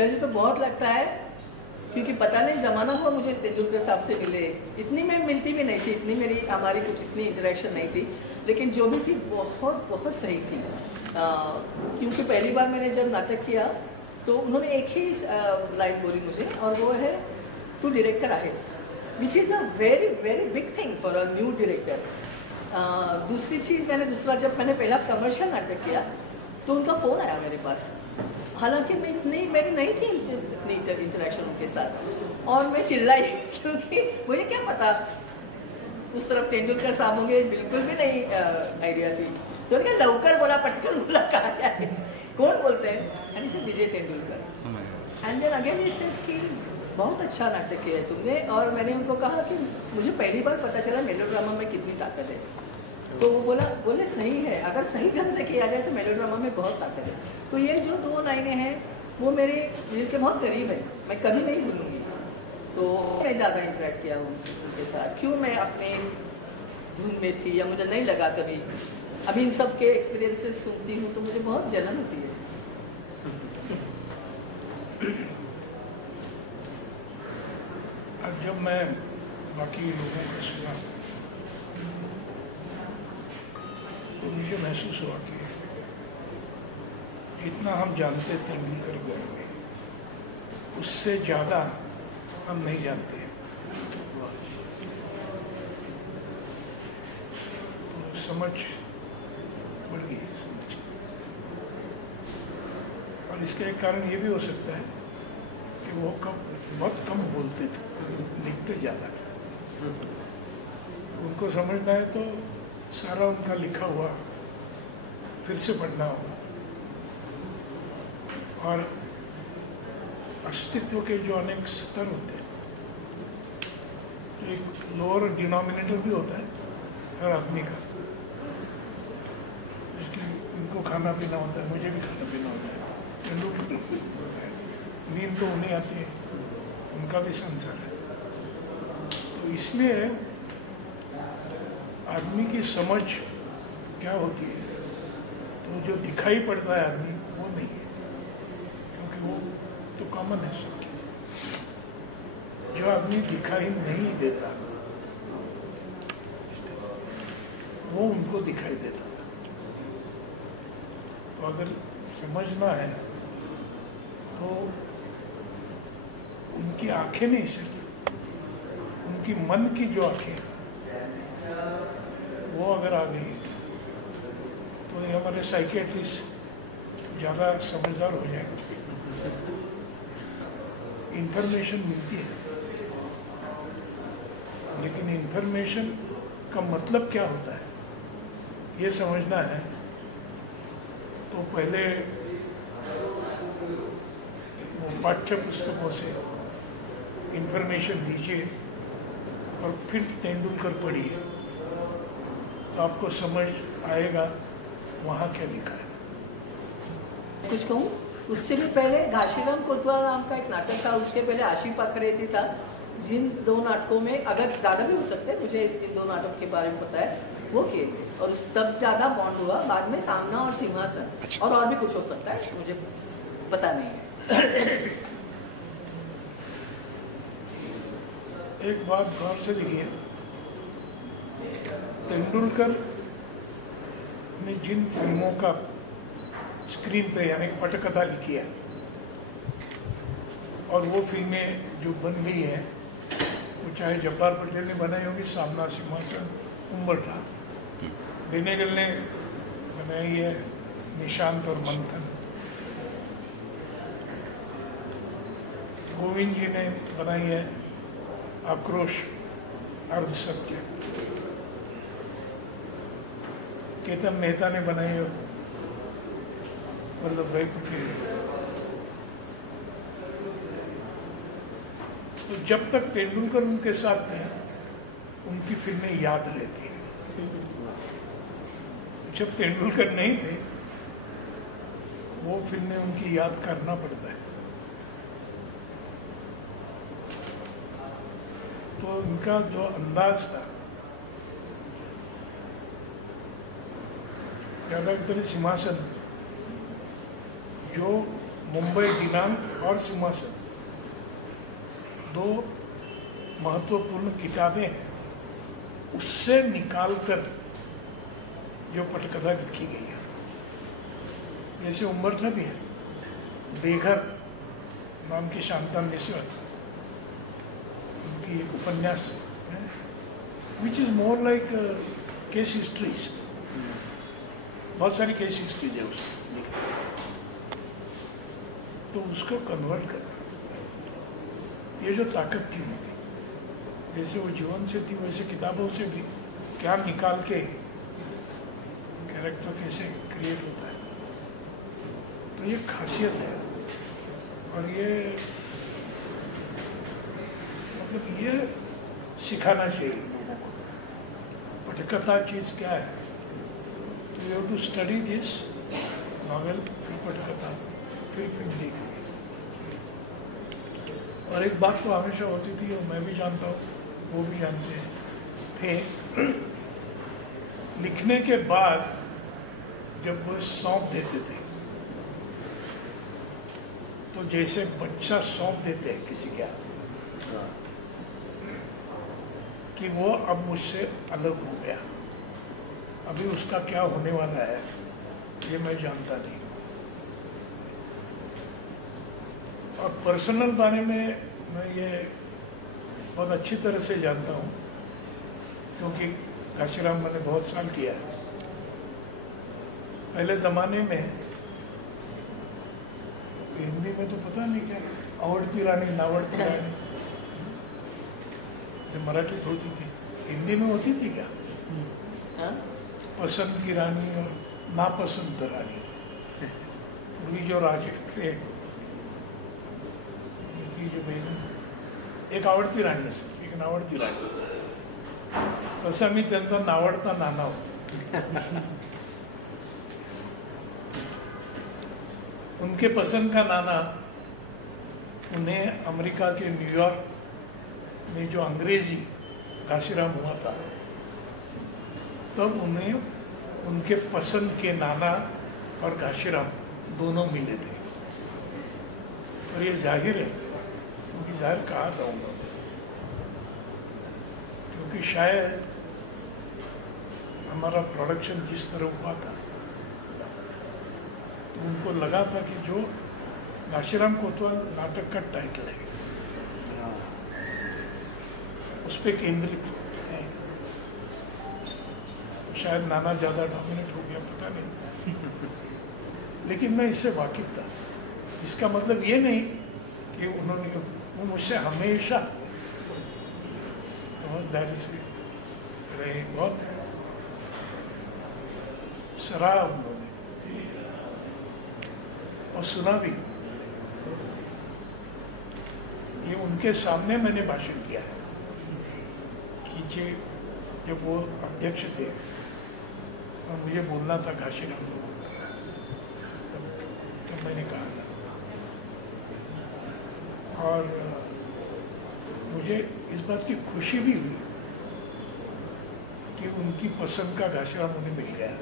Nostalgia तो बहुत लगता है, क्योंकि पता नहीं ज़माना हुआ मुझे तेंदुलकर साहब से मिले। इतनी मैं मिलती भी नहीं थी, इतनी हमारी कुछ इतनी इंटरेक्शन नहीं थी, लेकिन जो भी थी बहुत बहुत सही थी। क्योंकि पहली बार मैंने जब नाटक किया तो उन्होंने एक ही लाइन बोली मुझे, और वो है तू डायरेक्टर आहेस, which is a very very big thing for a new director. दूसरी चीज़ जब मैंने पहला कमर्शियल नाटक किया तो उनका फ़ोन आया मेरे पास, हालांकि मेरी नहीं थी इतनी इंटरेक्शन उनके साथ, और मैं चिल्लाई क्योंकि मुझे क्या पता उस तरफ तेंदुलकर साहब होंगे, बिल्कुल भी नहीं आइडिया थी। तो क्या लवकर बोला, पटकन बोला, कहा है कौन बोलते हैं, एंड से विजय तेंदुलकर। एंड देन अगेन ये सेड कि बहुत अच्छा नाटक किया है तुमने, और मैंने उनको कहा कि मुझे पहली बार पता चला मेलोड्रामा में कितनी ताकत है। तो वो बोले सही है, अगर सही ढंग से किया जाए तो मेलोड्रामा में बहुत ताकत है। तो ये जो 2 लाइनें हैं वो मेरे दिल के बहुत करीब है, मैं कभी नहीं भूलूंगी। तो मैं ज़्यादा इंटरेक्ट किया उनके साथ, क्यों मैं अपने धुन में थी या मुझे नहीं लगा कभी। अभी इन सब के एक्सपीरियंसेस सुनती हूँ तो मुझे बहुत जलन होती है। अब जब मैं बाकी लोगों को सुना तो मुझे महसूस हुआ कि जितना हम जानते तेंदुलकर के बारे में उससे ज़्यादा हम नहीं जानते। तो समझ बढ़ गई, समझ। और इसका एक कारण ये भी हो सकता है कि वो बहुत कम बोलते थे, लिखते ज़्यादा थे। उनको समझना है तो सारा उनका लिखा हुआ फिर से पढ़ना होगा, और अस्तित्व के जो अनेक स्तर होते हैं, एक लोअर डिनोमिनेटर भी होता है हर आदमी का, जिसकी उनको खाना पीना होता है, मुझे भी खाना पीना होता है, नींद तो उन्हें आती है, उनका भी संसार है। तो इसलिए आदमी की समझ क्या होती है, तो जो दिखाई पड़ता है आदमी वो नहीं है, क्योंकि वो तो कॉमन है सबकी। जो आदमी दिखाई नहीं देता वो उनको दिखाई देता था। तो अगर समझना है तो उनकी आंखें नहीं, सिर्फ उनकी मन की जो आंखें वो अगर आ गई तो ये हमारे साइकियाट्रिस्ट ज़्यादा समझदार हो जाएंगे। इंफॉर्मेशन मिलती है, लेकिन इंफॉर्मेशन का मतलब क्या होता है ये समझना है तो पहले वो पाठ्य पुस्तकों से इंफॉर्मेशन लीजिए और फिर तेंदुलकर पढ़िए, तो आपको समझ आएगा वहाँ क्या लिखा है। कुछ कहूँ, उससे भी पहले घाशीराम कोतवाल नाम का एक नाटक था, उसके पहले आशी पाखरेती था, जिन 2 नाटकों में, अगर ज़्यादा भी हो सकते हैं, मुझे इन 2 नाटक के बारे में पता है, वो किए थे। और तब ज़्यादा बॉन्ड हुआ, बाद में सामना और सिंहासन और भी कुछ हो सकता है, मुझे पता नहीं है। एक बात गौर से देखिए, तेंदुलकर ने जिन फिल्मों का स्क्रीन पे यानी पटकथा लिखी है, और वो फिल्में जो बन गई हैं, वो चाहे जब्बार पटेल ने बनाई होगी, सामना, सिंहासन, उम्बरठा, बेनेगल ने बनाई है निशांत और मंथन, गोविंद जी ने बनाई है आक्रोश, अर्धसत्य, केतन मेहता ने बनाई है वल्लभ भाई पटेल। तो जब तक तेंदुलकर उनके साथ थे उनकी फिल्में याद रहती हैं, जब तेंदुलकर नहीं थे वो फिल्में उनकी याद करना पड़ता है। तो इनका जो अंदाज था, ज़्यादा तरह सिंहासन जो मुंबई दिनांक और सिंहासन दो महत्वपूर्ण किताबें हैं, उससे निकालकर जो पटकथा लिखी गई है। जैसे उम्बरठा भी है, बेघर नाम की शांता मिश्र, उनकी एक उपन्यास है which is more like case histories, बहुत सारी केस हिस्ट्रीज है उसमें, तो उसको कन्वर्ट कर, ये जो ताकत थी उनकी, जैसे वो जीवन से थी वैसे किताबों से भी क्या निकाल के कैरेक्टर कैसे क्रिएट होता है, तो ये खासियत है। और ये मतलब ये सिखाना चाहिए लोगों को, पटकथा चीज़ क्या है। तो you have to study this novel, फिर पटकथा, फिर फिल्म देखनी। और एक बात तो हमेशा होती थी और मैं भी जानता हूँ, वो भी जानते थे, लिखने के बाद जब वो सौंप देते थे, तो जैसे बच्चा सौंप देते हैं किसी के हाथ कि वो अब मुझसे अलग हो गया, अभी उसका क्या होने वाला है ये मैं जानता नहीं। और पर्सनल बारे में मैं ये बहुत अच्छी तरह से जानता हूँ, क्योंकि घाशीराम मैंने बहुत साल किया है। पहले ज़माने में हिंदी में तो पता नहीं क्या आवड़ती रानी नावड़ती रानी जो मराठी होती थी, हिंदी में होती थी क्या? पसंद की रानी और नापसंद रानी, पूर्वी जो राजे थे जो बहन, एक आवडती राणी असेल, एक नावडती राणी, तसं मी त्यांचा नावडता नाना होता। उनके पसंद का नाना उन्हें अमेरिका के न्यूयॉर्क में जो अंग्रेजी घाशीराम हुआ था, तब उन्हें उनके पसंद के नाना और घाशीराम दोनों मिले थे। और ये जाहिर है, क्योंकि जाहिर कहा था उन्होंने, क्योंकि शायद हमारा प्रोडक्शन जिस तरह हुआ था, तो उनको लगा था कि जो घाशीराम कोतवाल नाटक का टाइटल है उस पर केंद्रित है, तो शायद नाना ज़्यादा डोमिनेट हो गया, पता नहीं। लेकिन मैं इससे वाकिफ था। इसका मतलब ये नहीं कि उन्होंने, वो मुझसे हमेशा समझदारी से रहे, बहुत सराहा उन्होंने और सुना भी। ये उनके सामने मैंने भाषण किया है कि जब वो अध्यक्ष थे और मुझे बोलना था घाशीराम को, तब मैंने कहा था। और मुझे इस बात की खुशी भी हुई कि उनकी पसंद का घाशीराम उन्हें मिल गया,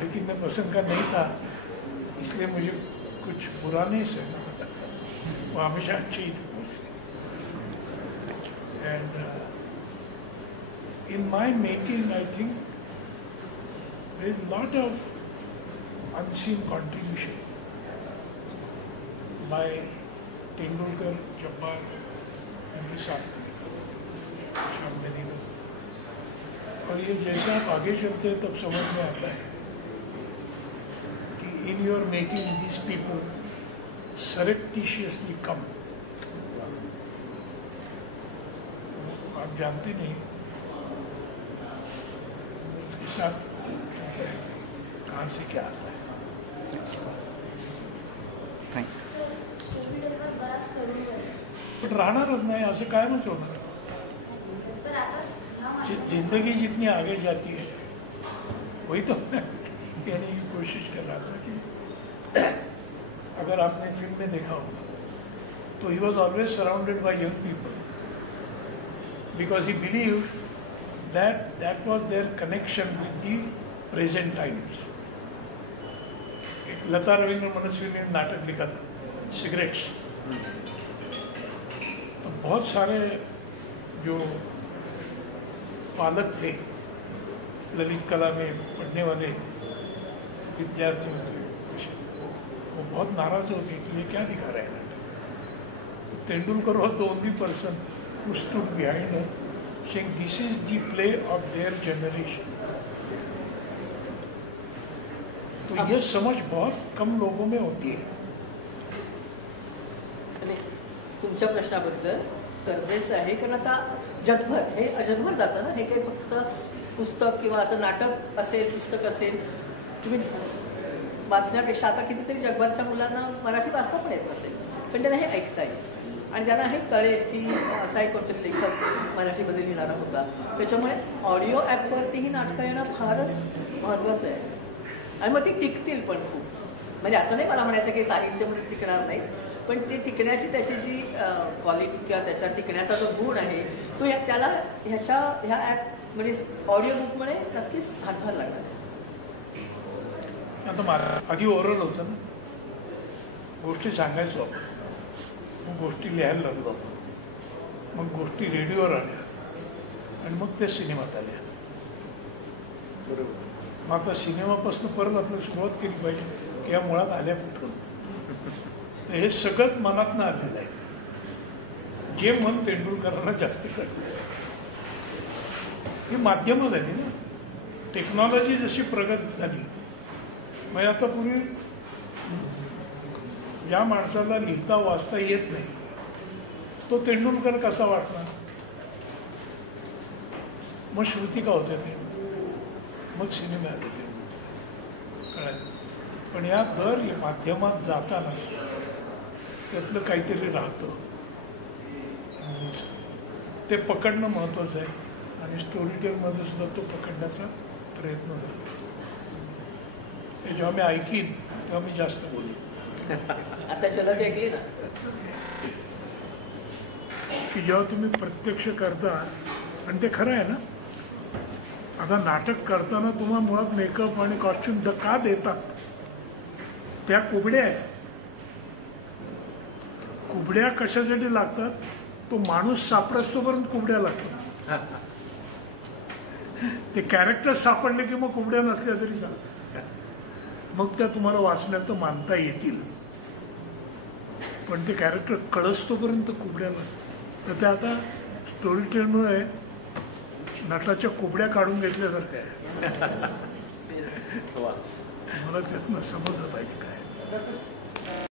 लेकिन मैं पसंद का नहीं था, इसलिए मुझे कुछ बुरा नहीं सहना पड़ा। वो हमेशा अच्छी ही थी मुझसे। And in my making I think there is lot of unseen contribution by Tendulkar, Jabbar, उनके साथ में। और ये जैसे आप आगे चलते हैं तब समझ में आता है कि in your making these people surreptitiously come, आप जानते नहीं उसके साथ कहाँ से क्या आता है। पण राहणारच नाही, असं कायमच होणार। जिंदगी जितनी आगे जाती है, वही तो कहने की कोशिश कर रहा था कि अगर आपने फिल्म में देखा होगा तो he was always surrounded by young people, because he believe that was there connection with the present times. एक लता रविंद्र मनस्वी ने नाटक लिखा था सिगरेट्स। तो बहुत सारे जो पालक थे ललित कला में पढ़ने वाले विद्यार्थियों के, वो बहुत नाराज हो गए कि ये क्या दिखा रहे हैं नाटक। तो Tendulkar was the only person who stood behind her, saying this is the play of their generation. तो ये समझ बहुत कम लोगों में होती है। आणि तुमच्या प्रश्नाबद्दल गरजेचं आहे, कारण आता जगभर हे जगभर जातं ना, हे काही फक्त पुस्तक किंवा असं नाटक असेल, पुस्तक असेल, तुम्ही वाचण्यापेक्षा आता कितीतरी जगभरच्या मुलांना मराठी वाचता पण येत नसेल, पण त्यांना हे ऐकता येईल आणि त्यांना हे कळेल की असा एक कोणतरी लेखक मराठीमध्ये लिहिणारा होता. त्याच्यामुळे ऑडिओ ॲपवरती ही नाटकं येणं फारच महत्त्वाचं आहे आणि मग ती टिकतील पण खूप. म्हणजे असं नाही मला म्हणायचं की साहित्य म्हणून टिकणार नाही, पण ती टिकण्याची त्याची जी क्वालिटी किंवा त्याच्या टिकण्याचा जो गुण आहे तो त्याला ह्या ॲप म्हणजे ऑडिओ बुकमुळे नक्कीच हातभार लागणार. आता मला आधी ओरल होतं ना, गोष्टी सांगायचो आपण, मग गोष्टी लिहायला लागलो आपण, मग गोष्टी रेडिओवर आल्या आणि मग त्या सिनेमात आल्या. बरोबर. मग आता सिनेमापासून परत आपल्याला सुरुवात केली पाहिजे की या मुळात आल्या कुठून. तर हे सगळंच मनातनं आलेलं आहे. जे मन तेंडुलकरांना जास्त कळलं ही माध्यमं झाली ना. टेक्नॉलॉजी जशी प्रगत झाली, म्हणजे आता पूर्वी ज्या माणसाला लिहिता वाचता येत नाही तो तेंडुलकर कसा वाटणार. मग श्रुतिका होत्या ते, मग सिनेमे आले ते कळायला. पण या दर माध्यमात जाताना त्यातलं काहीतरी राहतं, ते पकडणं महत्त्वाचं आहे आणि स्टोरीटेलमध्ये सुद्धा तो पकडण्याचा प्रयत्न झाला. ते जेव्हा मी ऐकीन तेव्हा मी जास्त बोलेन. आता झलक ऐकली ना की जेव्हा तुम्ही प्रत्यक्ष करता, आणि ते खरं आहे ना, आता नाटक करताना तुम्हाला मुळात मेकअप आणि कॉस्ट्युम का देतात, त्या कुबड्या आहेत. कुबड्या कशासाठी लागतात, तो माणूस सापडतोपर्यंत कुबड्या लागतात. ते कॅरेक्टर सापडले की मग कुबड्या नसल्या तरी चालतात, मग त्या तुम्हाला वाचण्यात मानता येतील. पण ते कॅरेक्टर कळसतोपर्यंत कुबड्या लागतात. तर ते आता स्टोरी टेलमुळे नटाच्या कुबड्या काढून घेतल्यासारखं आहे. मला त्यातनं समजलं पाहिजे काय.